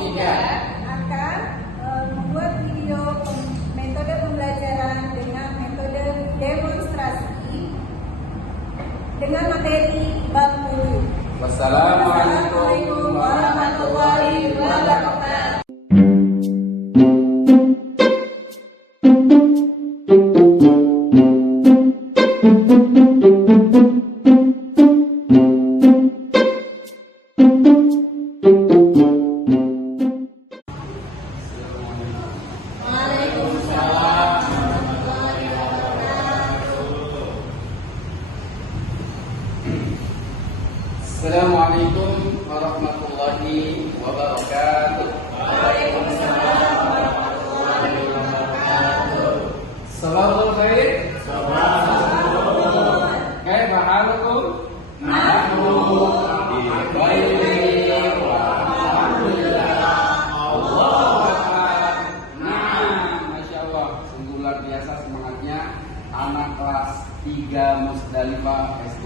3 akan membuat video metode pembelajaran dengan metode demonstrasi dengan materi bab 10. Wassalamualaikum warahmatullahi wabarakatuh. Assalamualaikum warahmatullahi wabarakatuh. Waalaikumsalam warahmatullahi wabarakatuh. Sabahul khair. Kaifa halukum? Nahnu bi khairin walhamdulillah. Allahu akbar. Nah, Masya Allah, sungguh luar biasa semangatnya anak kelas 3 Musdalifah SD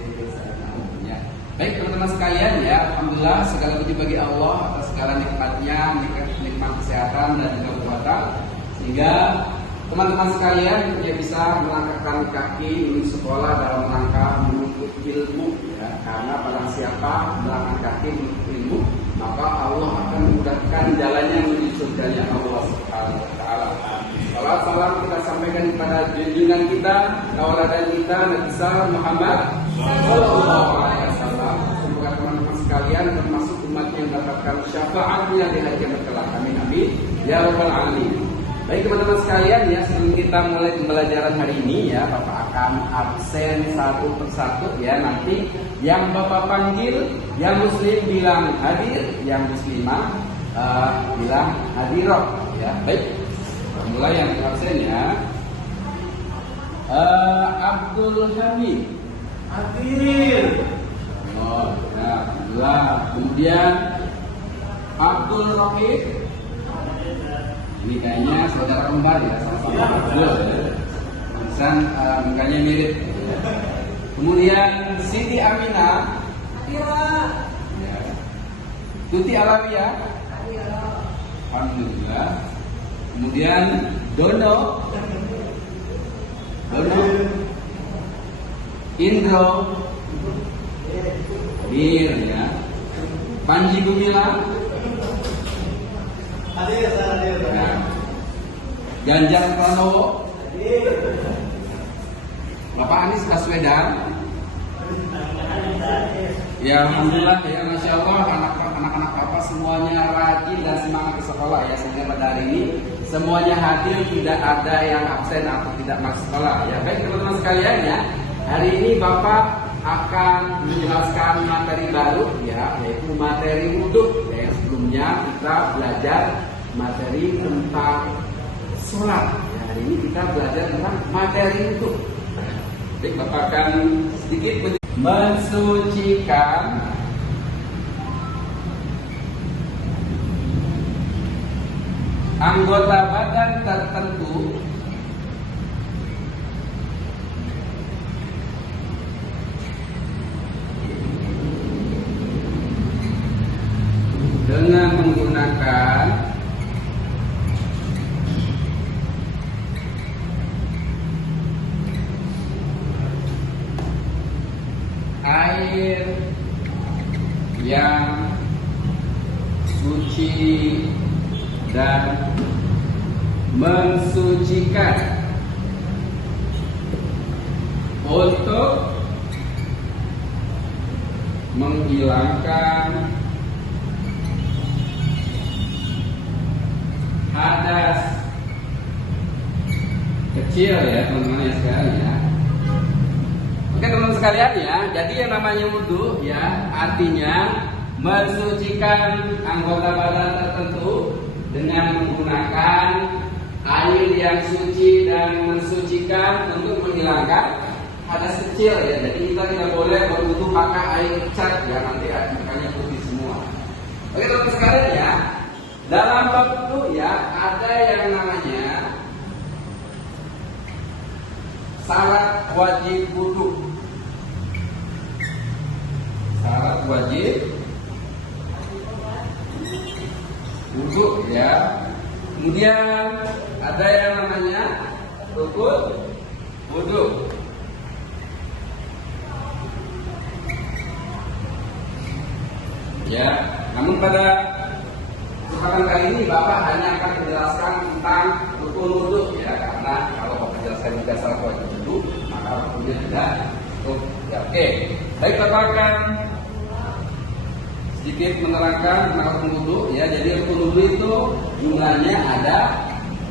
ya. Baik teman-teman sekalian ya, alhamdulillah segala puji bagi Allah atas segala nikmatnya, nikmat kesehatan dan juga kekuatan, sehingga teman-teman sekalian ya bisa melangkahkan kaki menuju sekolah dalam rangka menuntut ilmu ya. Karena barang siapa melangkah kaki menuntut ilmu, maka Allah akan memudahkan jalannya menuju surganya Allah Subhanahu wa taala. Salam salam kita sampaikan kepada junjungan kita, tauladan kita, Nabi besar Muhammad sallallahu alaihi wasallam. Semoga teman-teman sekalian termasuk umat yang mendapatkan syafaatnya di hari kiamat kelak. Amin amin ya rabbal alamin. Baik teman-teman sekalian ya, sebelum kita mulai pembelajaran hari ini ya, Bapak akan absen satu persatu ya. Nanti yang Bapak panggil, yang muslim bilang hadir, yang muslimah bilang hadiroh ya. Baik, mulai yang absen ya. Abdul Hamid hadir. Oh, ya, alhamdulillah. Kemudian Abdul Rohid. Ini kayaknya saudara kembar ya, sama-sama Abdul. Tulisan mukanya mirip. Kemudian Siti Aminah. Ya. Tuti Alawiyah. Alhamdulillah. Kemudian Dono. Indro. Bir ya. Panji Gumilang. Hadir. Ya. Ganjar Pranowo. Bapak Anies Baswedan. Ya alhamdulillah ya, Masya Allah, anak-anak Bapak semuanya rajin dan semangat ke sekolah ya, sehingga pada hari ini semuanya hadir, tidak ada yang absen atau tidak masuk sekolah ya. Baik teman-teman sekalian ya, hari ini Bapak akan menjelaskan materi baru ya, yaitu materi wudhu ya. Yang sebelumnya kita belajar materi tentang sholat ya. Hari ini kita belajar tentang materi wudhu. Baik, Bapak akan sedikit mensucikan anggota badan tertentu dengan menggunakan air yang suci dan mensucikan untuk menghilangkan hadas kecil ya teman-teman ya sekalian ya. Oke teman-teman sekalian ya, jadi yang namanya wudhu ya artinya mensucikan anggota badan tertentu dengan menggunakan air yang suci dan mensucikan untuk menghilangkan hadas kecil ya. Jadi kita tidak boleh berwudhu pakai air cat ya, nanti makanya putih semua. Oke teman-teman sekalian ya, dalam bab itu ya ada yang namanya syarat wajib wudhu. Syarat wajib wudhu. Kemudian ada yang namanya rukun wudhu. Ya, namun pada kesempatan kali ini Bapak hanya akan menjelaskan tentang rukun wudhu ya, karena kalau Bapak jelaskan juga salah wajib wudhu, maka rukunnya tidak cukup. Ya, oke. Baik, Bapak akan sedikit menerangkan tentang rukun wudhu ya. Jadi rukun wudhu itu jumlahnya ada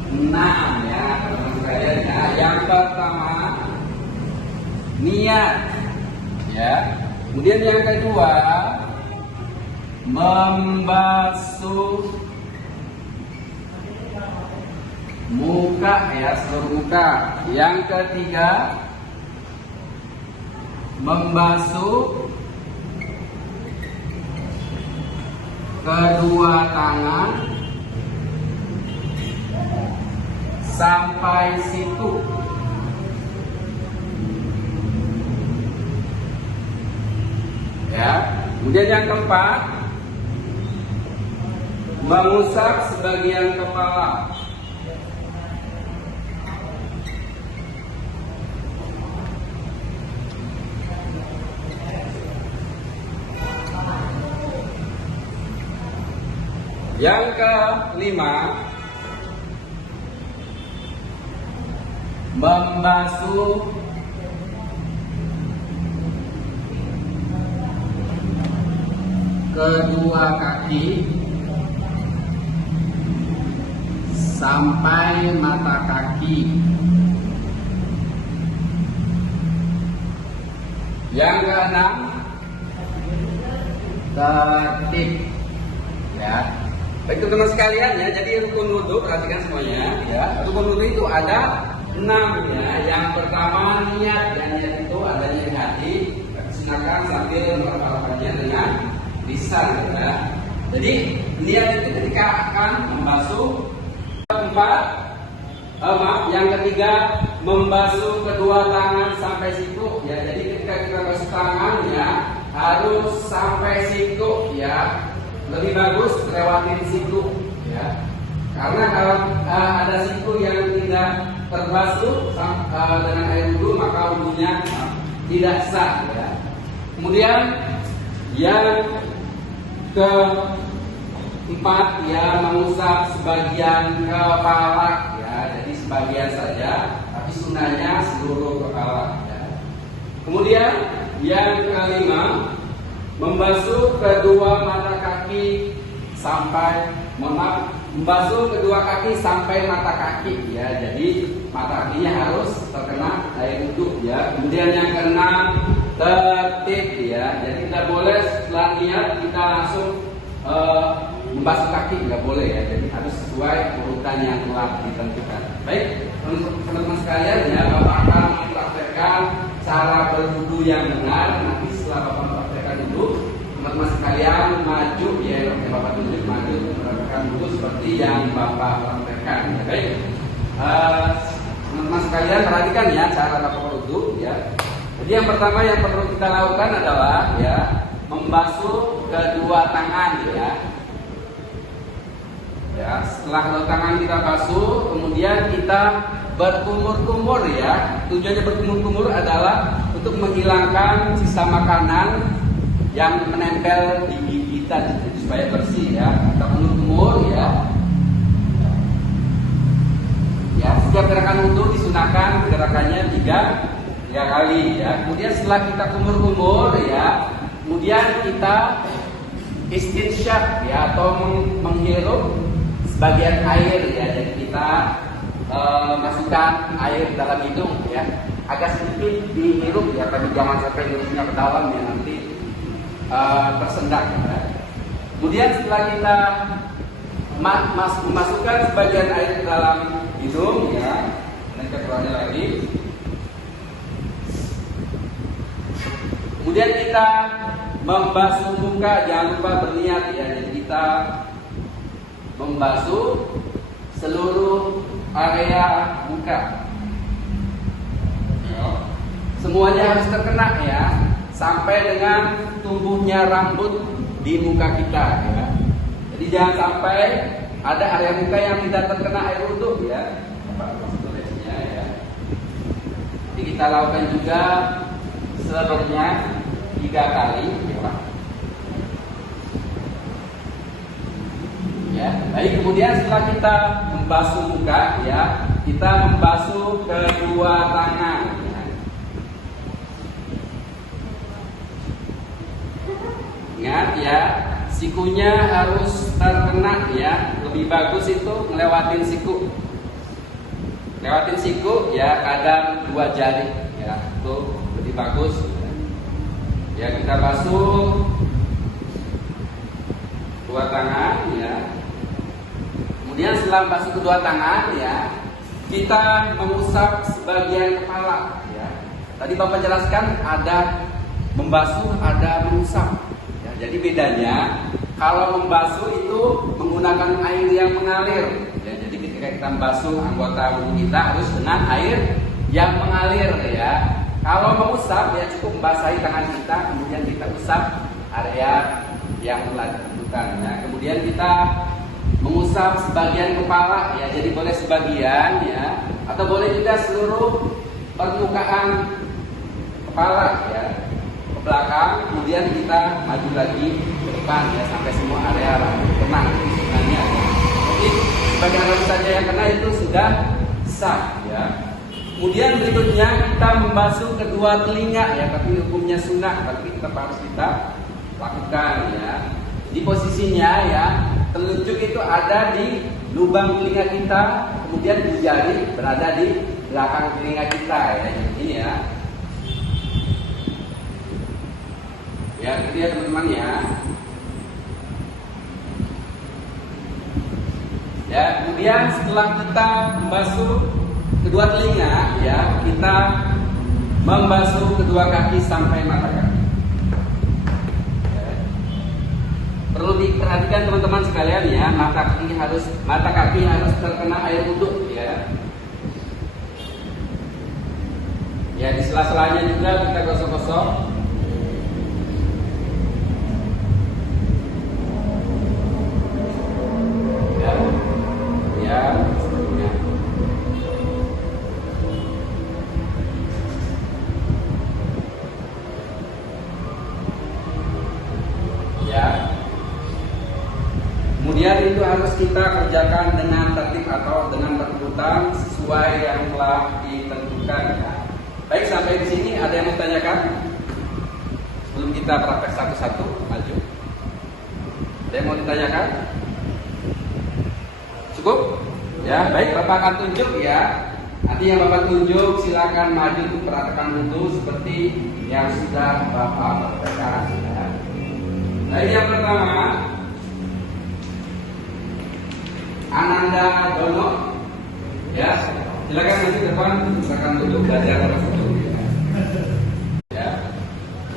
6 ya, teman-teman sekalian ya. Yang pertama niat ya. Kemudian yang kedua membasuh muka ya, seluruh muka. Yang ketiga membasuh kedua tangan sampai situ. Ya. Kemudian yang keempat mengusap sebagian kepala. Yang kelima membasuh kedua kaki sampai mata kaki. Yang keenam tertib ya. Baik teman-teman sekalian ya, jadi rukun wudhu perhatikan semuanya ya. Rukun wudhu itu ada 6 ya. Yang pertama niat, yang niat itu adanya di hati, disunahkan sambil melafalkannya dengan lisan ya. Jadi niat itu ketika akan membasuh. Yang ketiga membasuh kedua tangan sampai siku ya. Jadi ketika kita basuh tangan ya harus sampai siku ya. Lebih bagus lewatin siku ya. Karena kalau ada siku yang tidak terbasuh dengan air wudhu, maka wudhunya tidak sah ya. Kemudian yang keempat ya mengusap sebagian kepala ya. Jadi sebagian saja, tapi sunahnya seluruh kepala ya. Kemudian yang kelima membasuh kedua mata kaki sampai membasuh kedua kaki sampai mata kaki ya. Jadi mata kakinya harus terkena air wudhu ya. Kemudian yang keenam tertib ya. Jadi tidak boleh setelah niat kita langsung membasuh kaki, nggak boleh ya. Jadi harus sesuai urutan yang telah ditentukan. Baik teman-teman sekalian ya, Bapak akan mempraktekkan cara berwudu yang benar. Nanti setelah Bapak mempraktekkan wudhu, teman-teman sekalian maju ya, yang Bapak tunjuk maju mempraktekkan wudhu seperti yang Bapak praktekkan ya. Baik teman-teman sekalian perhatikan ya cara Bapak wudhu ya. Jadi yang pertama yang perlu kita lakukan adalah ya membasuh kedua tangan ya. Ya, setelah kedua tangan kita basuh, kemudian kita berkumur-kumur ya. Tujuannya berkumur-kumur adalah untuk menghilangkan sisa makanan yang menempel di gigi kita supaya bersih ya. Kita kumur-kumur ya. Ya, setiap gerakan wudhu disunahkan gerakannya 3 kali ya. Kemudian setelah kita kumur-kumur ya, kemudian kita istinsyaq ya, atau menghirup sebagian air ya. Jadi kita masukkan air dalam hidung ya, agak sedikit dihirup ya, tapi jangan sampai hirupnya ke dalam ya, nanti tersendak ya. Kemudian setelah kita memasukkan sebagian air ke dalam hidung ya, dan keluarnya lagi. Kemudian kita membasuh muka, jangan lupa berniat ya. Jadi kita membasuh seluruh area muka. Semuanya harus terkena ya, sampai dengan tumbuhnya rambut di muka kita ya. Jadi jangan sampai ada area muka yang tidak terkena air wudhu ya. Ya. Jadi kita lakukan juga seluruhnya 3 kali. Ya, baik. Kemudian setelah kita membasuh muka, ya, kita membasuh kedua tangan. Ya. Ingat ya, sikunya harus terkena ya. Lebih bagus itu ngelewatin siku. Lewatin siku ya, kadang 2 jari ya, itu lebih bagus. Ya, kita basuh 2 tangan ya. Kemudian setelah basuh kedua tangan ya, kita mengusap sebagian kepala ya. Tadi Bapak jelaskan ada membasuh, ada mengusap. Ya, jadi bedanya kalau membasuh itu menggunakan air yang mengalir. Ya, jadi ketika kita membasuh anggota wudhu kita harus dengan air yang mengalir ya. Kalau mengusap ya cukup membasahi tangan kita, kemudian kita usap area yang telah ditentukan. Ya. Kemudian kita mengusap sebagian kepala ya, jadi boleh sebagian ya, atau boleh juga seluruh permukaan kepala ya, ke belakang. Kemudian kita maju lagi ke depan ya, sampai semua area kena sebenarnya ya. Jadi sebagian area saja yang kena itu sudah sah ya. Kemudian berikutnya kita membasuh kedua telinga ya, tapi hukumnya sunnah, tapi tetap harus kita lakukan ya. Di posisinya ya, telunjuk itu ada di lubang telinga kita, kemudian jari berada di belakang telinga kita ya. Ini ya. Ya, itu dia teman-teman ya. Ya, kemudian setelah kita membasuh kedua telinga ya, kita membasuh kedua kaki sampai mata kaki. Perlu diperhatikan teman-teman sekalian ya, mata kaki harus terkena air wudhu ya. Ya, di sela-selanya juga kita gosok-gosok. Ya. Ya. Ya. Ya. Kemudian itu harus kita kerjakan dengan tertib atau dengan berurutan sesuai yang telah ditentukan ya. Baik, sampai di sini ada yang mau tanyakan? Sebelum kita praktek satu-satu, maju. Ada yang mau ditanyakan? Cukup? Ya, baik, Bapak akan tunjuk ya. Nanti yang Bapak tunjuk silakan maju untuk praktekkan wudhu seperti yang sudah Bapak praktekkan ya. Nah, ini yang pertama, Ananda Dono, ya, silakan nanti depan silakan duduk belajar dulu. Ya,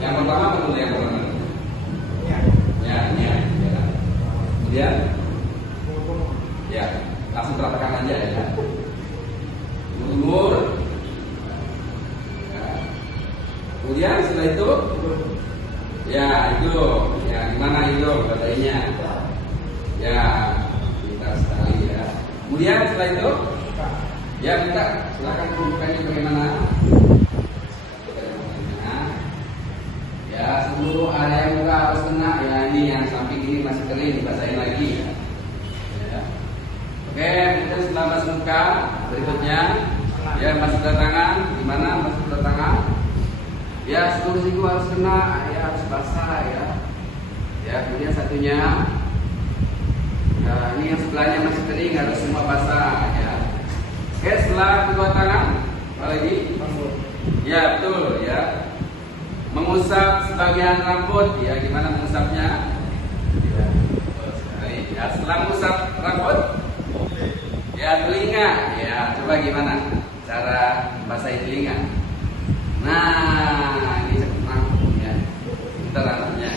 yang pertama dulu yang pertama. Ya. Kemudian, ya, langsung praktekkan aja ya. Mundur. Ya. Kemudian setelah itu, ya itu, ya gimana itu batainya? Ya. Sekali ya. Kemudian setelah itu ya kita silakan tunjukkannya bagaimana. Ya, seluruh area muka harus kena ya. Ini yang samping ini masih kering, dibasahin lagi ya. Ya. Oke, kemudian setelah basuh muka, berikutnya ya basuh kedua tangan. Gimana basuh kedua tangan? Ya, seluruh siku harus kena ya, harus basah ya. Ya, kemudian satunya. Nah, ini yang sebelahnya masih kering, harus semua basah ya. Oke, setelah kedua tangan, apa lagi? Ya, betul ya. Mengusap sebagian rambut ya, gimana mengusapnya? Ya, ya, setelah mengusap rambut, ya telinga, ya coba gimana cara basahi telinga? Nah, ini cepat ya. Bentar anaknya.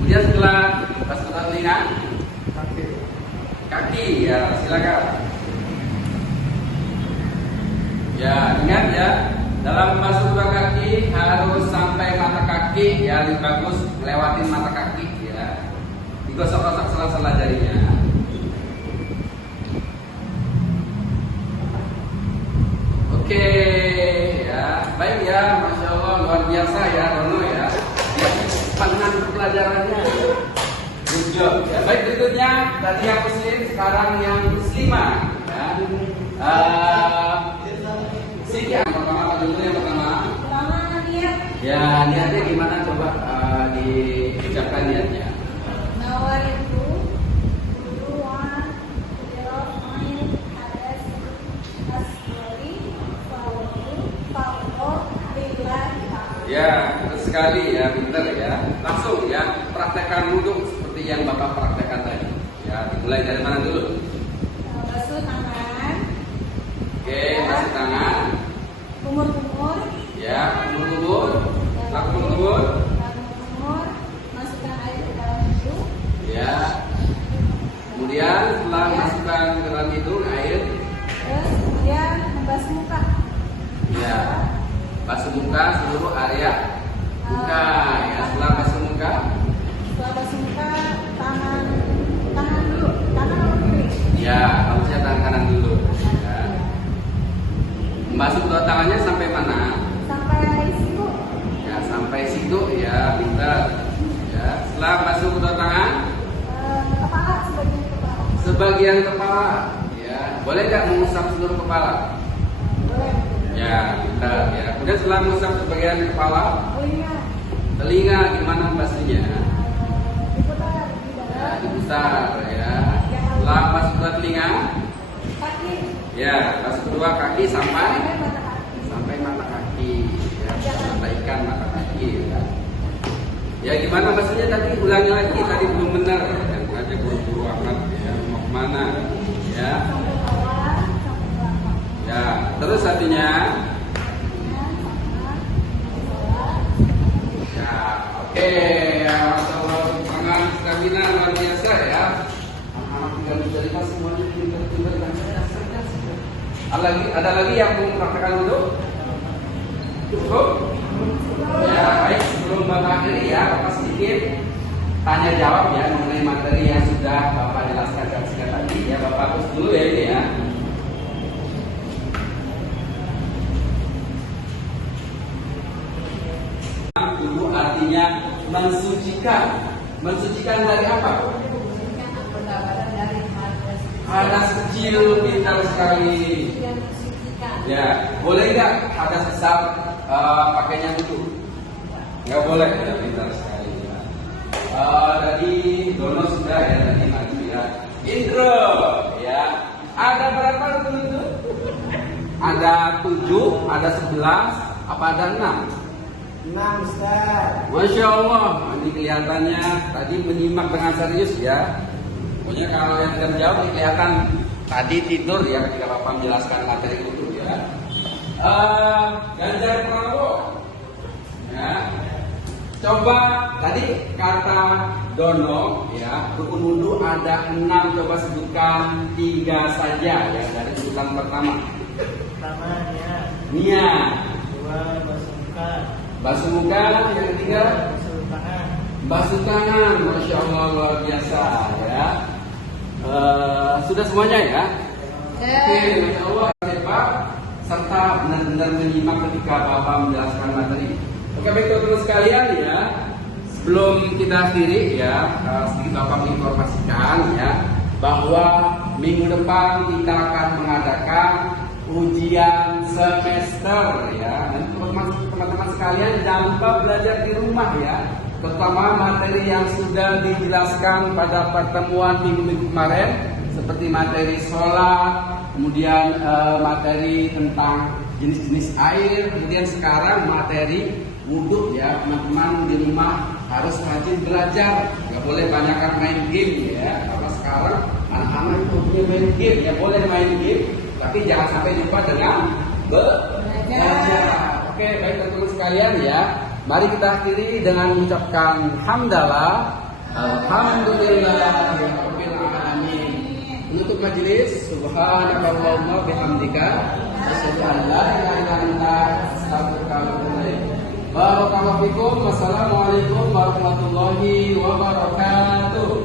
Kemudian setelah basuh telinga, kaki ya silakan. Ya, ingat ya, dalam membasuh kedua kaki harus sampai mata kaki ya, lebih bagus lewatin mata kaki ya. Digosok-gosok sela-sela jarinya. Oke, ya, baik ya, masya Allah luar biasa ya, Rono ya. Dia pengen pelajarannya. Good job. Ya, baik berikutnya tadi yang muslim, sekarang yang muslimah. Ya. Sini yang pertama, dulu yang pertama. Pertama niat. Ya, niatnya gimana coba diucapkan niatnya. Nawaitu wudu'an dirafa'il hadas asghari faqur lillahi ta'ala. Ya, betul sekali ya, pintar ya. Langsung ya, praktekkan wudhu seperti yang Bapak praktekkan tadi. Ya, dimulai dari mana dulu? Basuh tangan. Oke, basuh tangan. Kumur-kumur. Ya, kumur-kumur. Lalu kumur-kumur. Kumur. Masukkan air ke dalam hidung. Ya. Kemudian setelah masukkan ke dalam hidung air, Terus kemudian membasuh muka. ya, basuh muka seluruh area muka. Ya, setelah basuh muka, Setelah basuh muka, tangan dulu, tangan atau kiri? ya, harusnya tangan kanan dulu. Ya. Membasuh kedua tangannya sampai mana? Sampai siku. Ya, sampai situ ya, pintar. Ya, setelah basuh kedua tangan, Kepala, sebagian kepala. sebagian kepala. Ya, boleh nggak mengusap seluruh kepala? Boleh. Ya, pintar ya. Kemudian setelah mengusap sebagian kepala, Telinga. telinga gimana membasuhnya? Diputar, Ya, dibesar ya. Setelah basuh kedua telinga, kaki. ya, basuh kedua kaki sampai Sampai mata kaki. ya, mata ikan, mata kaki ya. Ya, gimana maksudnya tadi? Ulangi lagi, tadi belum benar. Jangan aja buru-buru amat ya, mau kemana? Ya, Sampai bawah, sampai belakang. ya. Terus satunya, ya, oke. Ya, Masya Allah, tangan stamina luar biasa ya. Anak-anak tinggal mencerita semuanya pintar-pintar dan cerdas. Ada lagi yang mau mempraktekkan dulu? Cukup? Ya, baik. Sebelum Bapak akhiri ya, Bapak sedikit tanya jawab ya mengenai materi yang sudah Bapak jelaskan dan singkat tadi ya. Bapak terus dulu ya ini ya. Wudu artinya mensucikan. Mensucikan dari apa? Hadas kecil, pintar sekali. Ya, boleh nggak hadas besar pakainya wudu? Nggak boleh, ya, pintar sekali. Ya. Tadi Dono sudah ya, tadi Maju ya. Indro, ya. Ada berapa itu? Ada 7, ada 11, apa ada 6? 6 Ustaz. Masya Allah, ini kelihatannya tadi menyimak dengan serius ya. Pokoknya kalau yang tidak menjawab ini kelihatan tadi tidur ya ketika Bapak menjelaskan materi itu ya. Ganjar Pranowo, ya. Coba tadi kata Dono ya, rukun wudu ada 6, coba sebutkan 3 saja ya dari urutan pertama. Pertama niat. Niat, Kedua basuh muka. basuh muka, yang ketiga Basuh tangan. basuh tangan. Masya Allah luar biasa ya. Sudah semuanya ya. Oke, Masya Allah hebat serta benar-benar menyimak ketika Bapak menjelaskan materi. Oke, baik teman-teman sekalian ya. Sebelum kita akhiri ya, sedikit Bapak menginformasikan ya bahwa minggu depan kita akan mengadakan ujian semester ya. Dan teman-teman sekalian jangan lupa belajar di rumah ya. Terutama materi yang sudah dijelaskan pada pertemuan minggu kemarin seperti materi sholat, kemudian materi tentang jenis-jenis air, kemudian sekarang materi wudhu ya. Teman-teman di rumah harus rajin belajar, nggak boleh banyakkan main game ya. Karena sekarang anak-anak itu punya main game ya, boleh main game, tapi jangan sampai lupa dengan belajar. Oke, baik teman-teman sekalian ya. Mari kita akhiri dengan mengucapkan hamdalah, alhamdulillahirabbil alamin. Menutup majelis, subhanakallahumma bihamdika, asyhadu an la ilaha illa anta, astaghfiruka wa atubu ilaik. Barakallahu fikum. Wassalamualaikum warahmatullahi wabarakatuh.